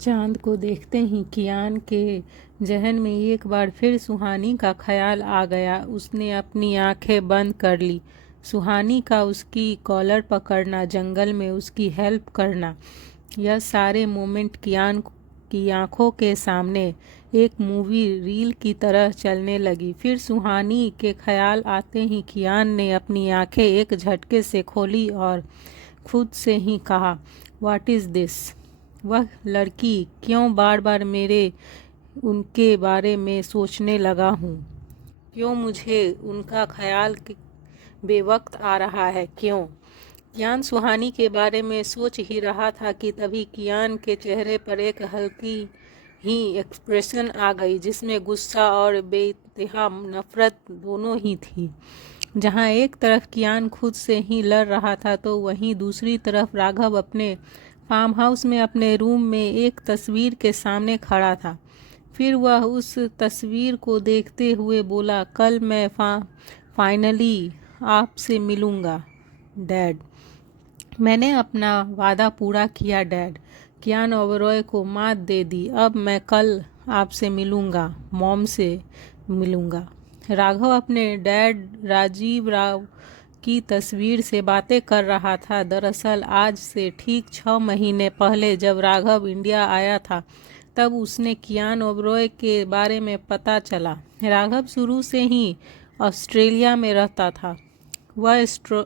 चांद को देखते ही कियान के जहन में एक बार फिर सुहानी का ख्याल आ गया। उसने अपनी आंखें बंद कर ली। सुहानी का उसकी कॉलर पकड़ना, जंगल में उसकी हेल्प करना, यह सारे मोमेंट कियान की आंखों के सामने एक मूवी रील की तरह चलने लगी। फिर सुहानी के ख्याल आते ही कियान ने अपनी आंखें एक झटके से खोली और खुद से ही कहा, व्हाट इज़ दिस? वह लड़की क्यों बार बार उनके बारे में सोचने लगा हूँ? क्यों मुझे उनका ख्याल बेवक्त आ रहा है? क्यों? कियान सुहानी के बारे में सोच ही रहा था कि तभी कियान के चेहरे पर एक हल्की ही एक्सप्रेशन आ गई, जिसमें गुस्सा और बेइंतहा नफरत दोनों ही थी। जहाँ एक तरफ कियान खुद से ही लड़ रहा था, तो वहीं दूसरी तरफ राघव अपने फार्म हाउस में अपने रूम में एक तस्वीर के सामने खड़ा था। फिर वह उस तस्वीर को देखते हुए बोला, कल मैं फाइनली आपसे मिलूँगा डैड। मैंने अपना वादा पूरा किया डैड। कियान ओबरॉय को मात दे दी। अब मैं कल आपसे मिलूँगा, मॉम से मिलूँगा। राघव अपने डैड राजीव राव की तस्वीर से बातें कर रहा था। दरअसल आज से ठीक 6 महीने पहले जब राघव इंडिया आया था, तब उसने कियान ओबरॉय के बारे में पता चला। राघव शुरू से ही ऑस्ट्रेलिया में रहता था। वह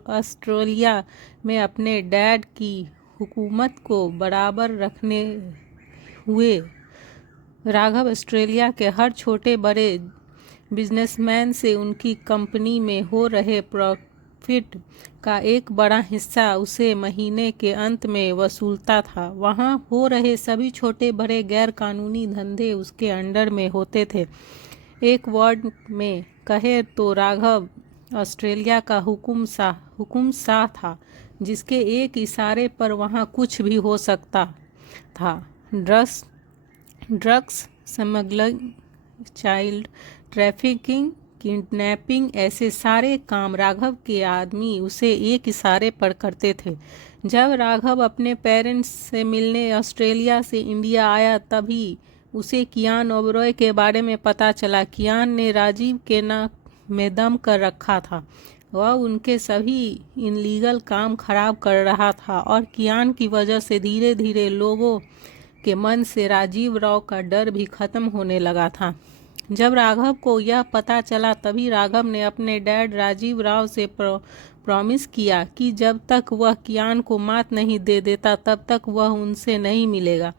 ऑस्ट्रेलिया में अपने डैड की हुकूमत को बराबर रखने हुए राघव ऑस्ट्रेलिया के हर छोटे बड़े बिजनेसमैन से उनकी कंपनी में हो रहे प्रॉफिट का एक बड़ा हिस्सा उसे महीने के अंत में वसूलता था। वहाँ हो रहे सभी छोटे बड़े गैर कानूनी धंधे उसके अंडर में होते थे। एक वर्ड में कहे तो राघव ऑस्ट्रेलिया का हुकुम शाह था, जिसके एक इशारे पर वहाँ कुछ भी हो सकता था। Drugs smuggling, child trafficking, kidnapping, ऐसे सारे काम राघव के आदमी उसे एक इशारे पर करते थे। जब राघव अपने पेरेंट्स से मिलने ऑस्ट्रेलिया से इंडिया आया, तभी उसे कियान ओबरॉय के बारे में पता चला। कियान ने राजीव के नाक में दम कर रखा था। वह उनके सभी इनलीगल काम खराब कर रहा था और कियान की वजह से धीरे धीरे लोगों के मन से राजीव राव का डर भी खत्म होने लगा था। जब राघव को यह पता चला, तभी राघव ने अपने डैड राजीव राव से प्रॉमिस किया कि जब तक वह कियान को मात नहीं दे देता, तब तक वह उनसे नहीं मिलेगा।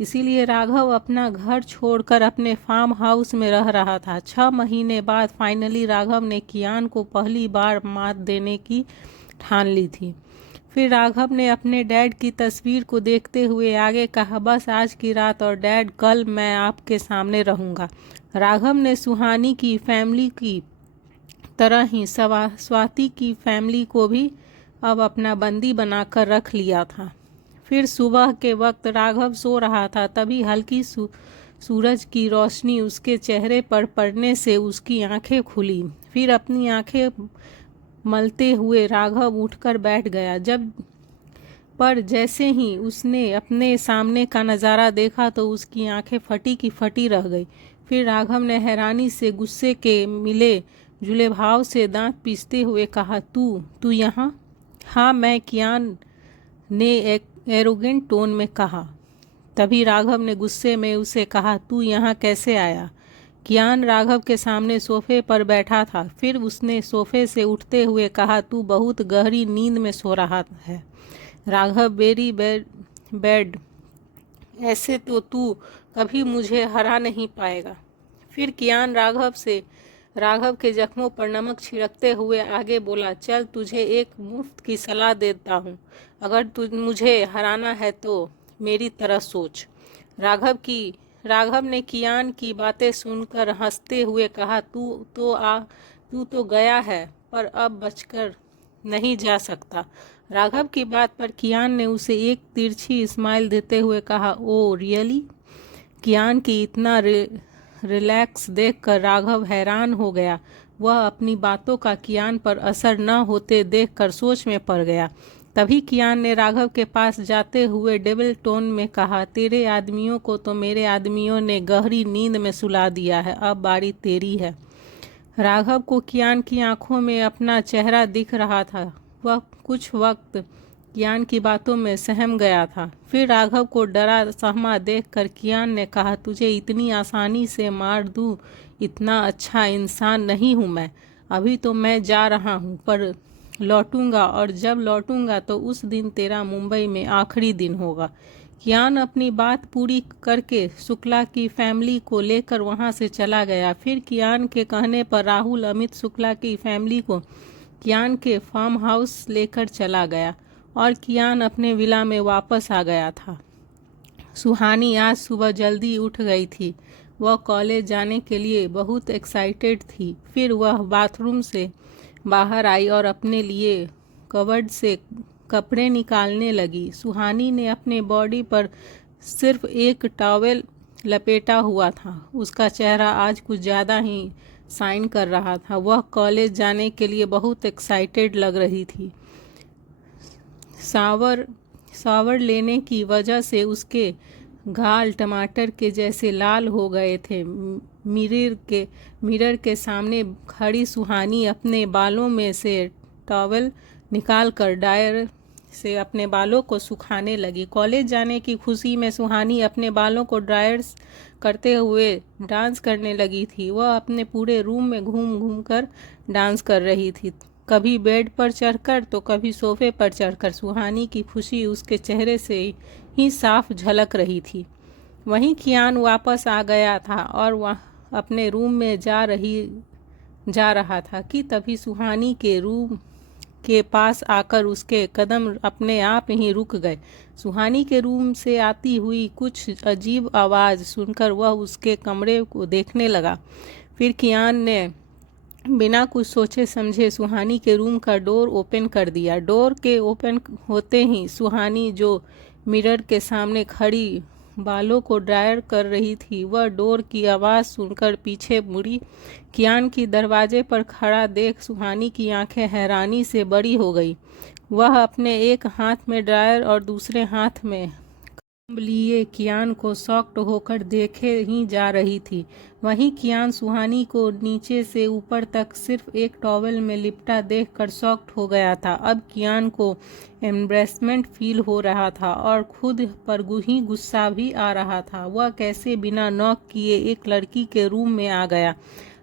इसीलिए राघव अपना घर छोड़कर अपने फार्म हाउस में रह रहा था। 6 महीने बाद फाइनली राघव ने कियान को पहली बार मात देने की ठान ली थी। फिर राघव ने अपने डैड की तस्वीर को देखते हुए आगे कहा, बस आज की रात और डैड, कल मैं आपके सामने रहूँगा। राघव ने सुहानी की फैमिली की तरह ही स्वाति की फैमिली को भी अब अपना बंदी बनाकर रख लिया था। फिर सुबह के वक्त राघव सो रहा था, तभी हल्की सूरज की रोशनी उसके चेहरे पर पड़ने से उसकी आंखें खुली। फिर अपनी आंखें मलते हुए राघव उठकर बैठ गया। पर जैसे ही उसने अपने सामने का नज़ारा देखा, तो उसकी आंखें फटी की फटी रह गई। फिर राघव ने हैरानी से गुस्से के मिले जुले भाव से दांत पीसते हुए कहा, तू यहाँ? हाँ मैं, कियान ने एक एरोगेंट टोन में कहा। तभी राघव ने गुस्से में उसे कहा, तू यहाँ कैसे आया? कियान राघव के सामने सोफे पर बैठा था। फिर उसने सोफे से उठते हुए कहा, तू बहुत गहरी नींद में सो रहा है राघव, वेरी बैड। ऐसे तो तू कभी मुझे हरा नहीं पाएगा। फिर कियान राघव के जख्मों पर नमक छिड़कते हुए आगे बोला, चल तुझे एक मुफ्त की सलाह देता हूँ। अगर तू मुझे हराना है तो मेरी तरह सोच। राघव ने कियान की बातें सुनकर हंसते हुए कहा, तू तो गया है, पर अब बचकर नहीं जा सकता। राघव की बात पर कियान ने उसे एक तिरछी स्माइल देते हुए कहा, ओ रियली? कियान की इतना रिलैक्स देखकर राघव हैरान हो गया। वह अपनी बातों का कियान पर असर न होते देखकर सोच में पड़ गया। तभी कियान ने राघव के पास जाते हुए डेविल टोन में कहा, तेरे आदमियों को तो मेरे आदमियों ने गहरी नींद में सुला दिया है, अब बारी तेरी है। राघव को कियान की आंखों में अपना चेहरा दिख रहा था। वह कुछ वक्त कियान की बातों में सहम गया था। फिर राघव को डरा सहमा देखकर कियान ने कहा, तुझे इतनी आसानी से मार दूं, इतना अच्छा इंसान नहीं हूं मैं। अभी तो मैं जा रहा हूं, पर लौटूंगा, और जब लौटूंगा तो उस दिन तेरा मुंबई में आखिरी दिन होगा। कियान अपनी बात पूरी करके शुक्ला की फैमिली को लेकर वहां से चला गया। फिर कियान के कहने पर राहुल अमित शुक्ला की फैमिली को कियान के फार्म हाउस लेकर चला गया और कियान अपने विला में वापस आ गया था। सुहानी आज सुबह जल्दी उठ गई थी। वह कॉलेज जाने के लिए बहुत एक्साइटेड थी। फिर वह बाथरूम से बाहर आई और अपने लिए कबर्ड से कपड़े निकालने लगी। सुहानी ने अपने बॉडी पर सिर्फ एक टॉवेल लपेटा हुआ था। उसका चेहरा आज कुछ ज़्यादा ही शाइन कर रहा था। वह कॉलेज जाने के लिए बहुत एक्साइटेड लग रही थी। शावर लेने की वजह से उसके गाल टमाटर के जैसे लाल हो गए थे। मिरर के सामने खड़ी सुहानी अपने बालों में से टॉवेल निकालकर ड्रायर से अपने बालों को सुखाने लगी। कॉलेज जाने की खुशी में सुहानी अपने बालों को ड्रायर करते हुए डांस करने लगी थी। वह अपने पूरे रूम में घूम घूम कर डांस कर रही थी, कभी बेड पर चढ़कर तो कभी सोफे पर चढ़कर। सुहानी की खुशी उसके चेहरे से ही साफ झलक रही थी। वहीं कियान वापस आ गया था और वह अपने रूम में जा रहा था कि तभी सुहानी के रूम के पास आकर उसके कदम अपने आप ही रुक गए। सुहानी के रूम से आती हुई कुछ अजीब आवाज़ सुनकर वह उसके कमरे को देखने लगा। फिर कियान ने बिना कुछ सोचे समझे सुहानी के रूम का डोर ओपन कर दिया। डोर के ओपन होते ही सुहानी, जो मिरर के सामने खड़ी बालों को ड्रायर कर रही थी, वह डोर की आवाज़ सुनकर पीछे मुड़ी। कियान की दरवाजे पर खड़ा देख सुहानी की आंखें हैरानी से बड़ी हो गई। वह अपने एक हाथ में ड्रायर और दूसरे हाथ में लिए कियान को शॉक्ड होकर देखे ही जा रही थी। वहीं कियान सुहानी को नीचे से ऊपर तक सिर्फ एक टॉवेल में लिपटा देखकर शॉक्ड हो गया था। अब कियान को एम्ब्रेसमेंट फील हो रहा था और खुद पर ही गुस्सा भी आ रहा था। वह कैसे बिना नॉक किए एक लड़की के रूम में आ गया।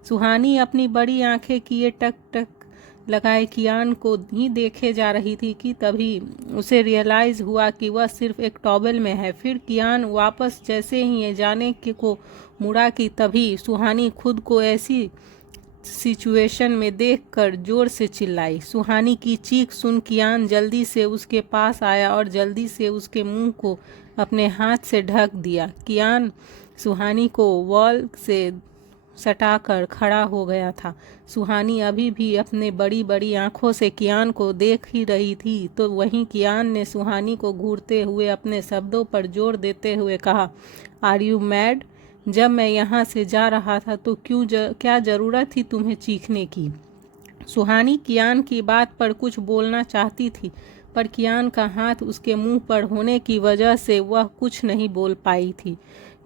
सुहानी अपनी बड़ी आंखें किए टक टक लगाए कियान को ही देखे जा रही थी कि तभी उसे रियलाइज़ हुआ कि वह सिर्फ एक टॉवेल में है। फिर कियान वापस जैसे ही ये जाने को मुड़ा कि तभी सुहानी खुद को ऐसी सिचुएशन में देखकर जोर से चिल्लाई। सुहानी की चीख सुन कियान जल्दी से उसके पास आया और जल्दी से उसके मुंह को अपने हाथ से ढक दिया। कियान सुहानी को वॉल से सटाकर खड़ा हो गया था। सुहानी अभी भी अपने बड़ी बड़ी आंखों से कियान को देख ही रही थी, तो वहीं कियान ने सुहानी को घूरते हुए अपने शब्दों पर जोर देते हुए कहा, आर यू मैड? जब मैं यहाँ से जा रहा था तो क्या ज़रूरत थी तुम्हें चीखने की? सुहानी कियान की बात पर कुछ बोलना चाहती थी, पर कियान का हाथ उसके मुंह पर होने की वजह से वह कुछ नहीं बोल पाई थी।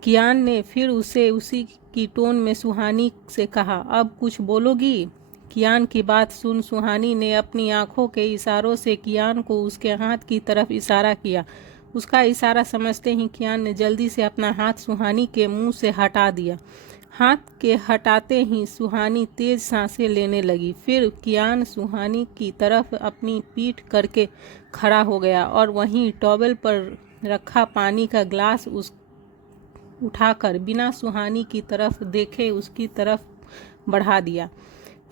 कियान ने फिर उसी की टोन में सुहानी से कहा, अब कुछ बोलोगी? कियान की बात सुन सुहानी ने अपनी आंखों के इशारों से कियान को उसके हाथ की तरफ इशारा किया। उसका इशारा समझते ही कियान ने जल्दी से अपना हाथ सुहानी के मुंह से हटा दिया। हाथ के हटाते ही सुहानी तेज सांसें लेने लगी। फिर कियान सुहानी की तरफ अपनी पीठ करके खड़ा हो गया और वहीं टॉवेल पर रखा पानी का ग्लास उठाकर बिना सुहानी की तरफ देखे उसकी तरफ बढ़ा दिया।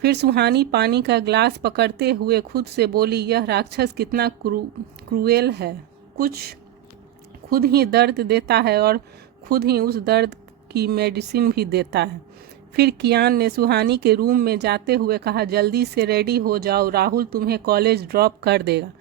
फिर सुहानी पानी का ग्लास पकड़ते हुए खुद से बोली, यह राक्षस कितना क्रूएल है। कुछ खुद ही दर्द देता है और खुद ही उस दर्द की मेडिसिन भी देता है। फिर कियान ने सुहानी के रूम में जाते हुए कहा, जल्दी से रेडी हो जाओ, राहुल तुम्हें कॉलेज ड्रॉप कर देगा।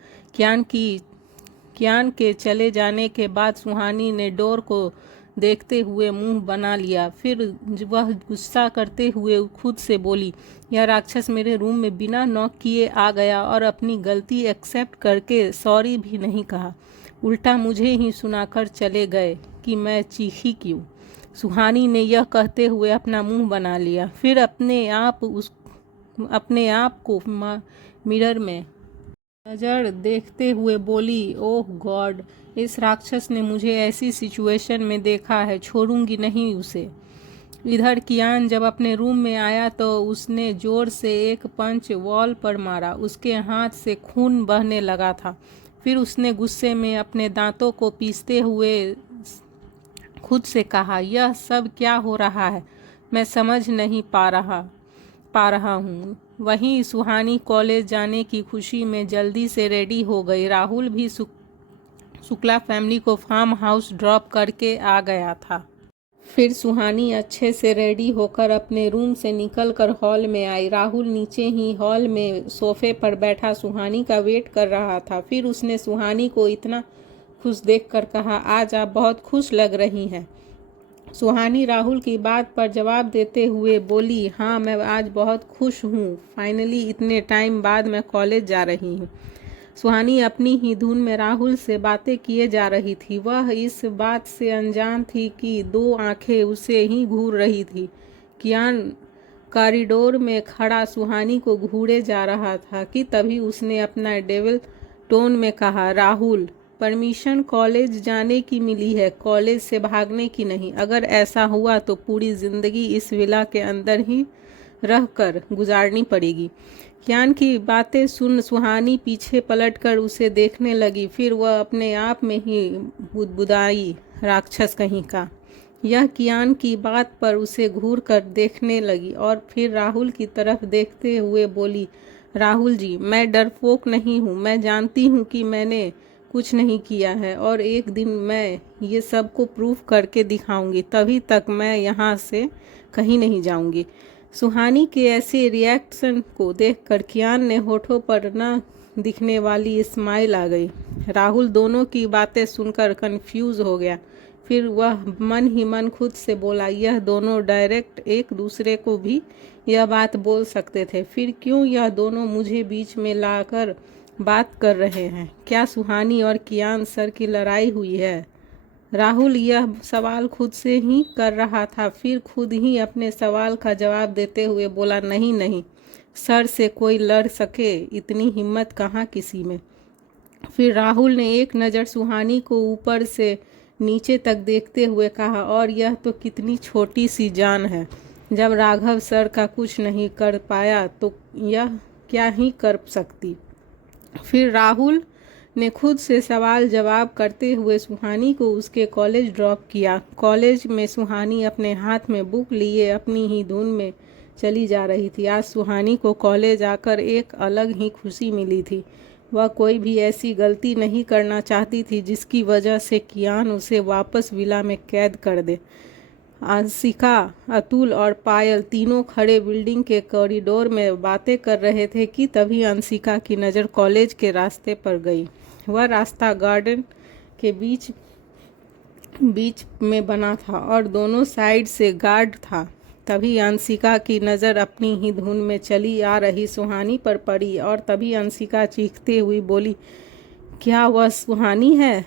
कियान के चले जाने के बाद सुहानी ने डोर को देखते हुए मुंह बना लिया। फिर वह गुस्सा करते हुए खुद से बोली, यह राक्षस मेरे रूम में बिना नॉक किए आ गया और अपनी गलती एक्सेप्ट करके सॉरी भी नहीं कहा, उल्टा मुझे ही सुनाकर चले गए कि मैं चीखी क्यों। सुहानी ने यह कहते हुए अपना मुंह बना लिया। फिर अपने आप को मिरर में नज़र देखते हुए बोली, ओह गॉड, इस राक्षस ने मुझे ऐसी सिचुएशन में देखा है, छोड़ूंगी नहीं उसे। इधर कियान जब अपने रूम में आया तो उसने जोर से एक पंच वॉल पर मारा। उसके हाथ से खून बहने लगा था। फिर उसने गुस्से में अपने दांतों को पीसते हुए खुद से कहा, यह सब क्या हो रहा है, मैं समझ नहीं पा रहा हूँ। वहीं सुहानी कॉलेज जाने की खुशी में जल्दी से रेडी हो गई। राहुल भी शुक्ला फैमिली को फार्म हाउस ड्रॉप करके आ गया था। फिर सुहानी अच्छे से रेडी होकर अपने रूम से निकलकर हॉल में आई। राहुल नीचे ही हॉल में सोफे पर बैठा सुहानी का वेट कर रहा था। फिर उसने सुहानी को इतना खुश देखकर कहा, आज आप बहुत खुश लग रही हैं। सुहानी राहुल की बात पर जवाब देते हुए बोली, हाँ मैं आज बहुत खुश हूँ, फाइनली इतने टाइम बाद मैं कॉलेज जा रही हूँ। सुहानी अपनी ही धुन में राहुल से बातें किए जा रही थी। वह इस बात से अनजान थी कि दो आंखें उसे ही घूर रही थी। कियान कॉरिडोर में खड़ा सुहानी को घूरे जा रहा था कि तभी उसने अपना डेविल टोन में कहा, राहुल, परमिशन कॉलेज जाने की मिली है, कॉलेज से भागने की नहीं। अगर ऐसा हुआ तो पूरी जिंदगी इस विला के अंदर ही रहकर गुजारनी पड़ेगी। कियान की बातें सुन सुहानी पीछे पलटकर उसे देखने लगी। फिर वह अपने आप में ही बुदबुदाई, राक्षस कहीं का। यह कियान की बात पर उसे घूर कर देखने लगी और फिर राहुल की तरफ देखते हुए बोली, राहुल जी, मैं डरपोक नहीं हूँ, मैं जानती हूँ कि मैंने कुछ नहीं किया है और एक दिन मैं ये सबको प्रूफ करके दिखाऊंगी, तभी तक मैं यहाँ से कहीं नहीं जाऊंगी। सुहानी के ऐसे रिएक्शन को देखकर कियान ने होठों पर न दिखने वाली स्माइल आ गई। राहुल दोनों की बातें सुनकर कंफ्यूज हो गया। फिर वह मन ही मन खुद से बोला, यह दोनों डायरेक्ट एक दूसरे को भी यह बात बोल सकते थे, फिर क्यों यह दोनों मुझे बीच में लाकर बात कर रहे हैं। क्या सुहानी और कियान सर की लड़ाई हुई है? राहुल यह सवाल खुद से ही कर रहा था। फिर खुद ही अपने सवाल का जवाब देते हुए बोला, नहीं नहीं, सर से कोई लड़ सके इतनी हिम्मत कहाँ किसी में। फिर राहुल ने एक नज़र सुहानी को ऊपर से नीचे तक देखते हुए कहा, और यह तो कितनी छोटी सी जान है। जब राघव सर का कुछ नहीं कर पाया तो यह क्या ही कर सकती। फिर राहुल ने खुद से सवाल जवाब करते हुए सुहानी को उसके कॉलेज ड्रॉप किया। कॉलेज में सुहानी अपने हाथ में बुक लिए अपनी ही धुन में चली जा रही थी। आज सुहानी को कॉलेज आकर एक अलग ही खुशी मिली थी। वह कोई भी ऐसी गलती नहीं करना चाहती थी जिसकी वजह से कियान उसे वापस विला में कैद कर दे। अंशिका, अतुल और पायल तीनों खड़े बिल्डिंग के कॉरिडोर में बातें कर रहे थे कि तभी अंशिका की नज़र कॉलेज के रास्ते पर गई। वह रास्ता गार्डन के बीच में बना था और दोनों साइड से गार्ड था। तभी अंशिका की नज़र अपनी ही धुन में चली आ रही सुहानी पर पड़ी और तभी अंशिका चीखते हुई बोली, क्या वह सुहानी है?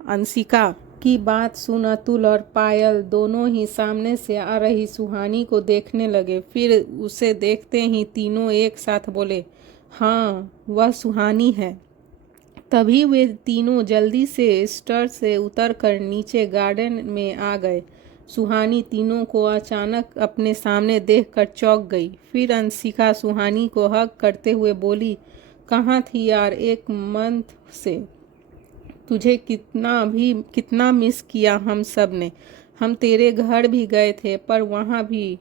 अंशिका की बात सुन अतुल और पायल दोनों ही सामने से आ रही सुहानी को देखने लगे। फिर उसे देखते ही तीनों एक साथ बोले, हाँ वह सुहानी है। तभी वे तीनों जल्दी से स्टेयर से उतरकर नीचे गार्डन में आ गए। सुहानी तीनों को अचानक अपने सामने देखकर चौंक गई। फिर अंशिका सुहानी को हग करते हुए बोली, कहाँ थी यार, एक मंथ से तुझे कितना मिस किया हम सब ने। हम तेरे घर भी गए थे पर वहाँ भी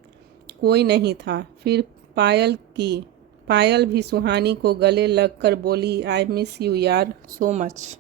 कोई नहीं था। फिर पायल भी सुहानी को गले लगकर बोली, आई मिस यू यार सो मच।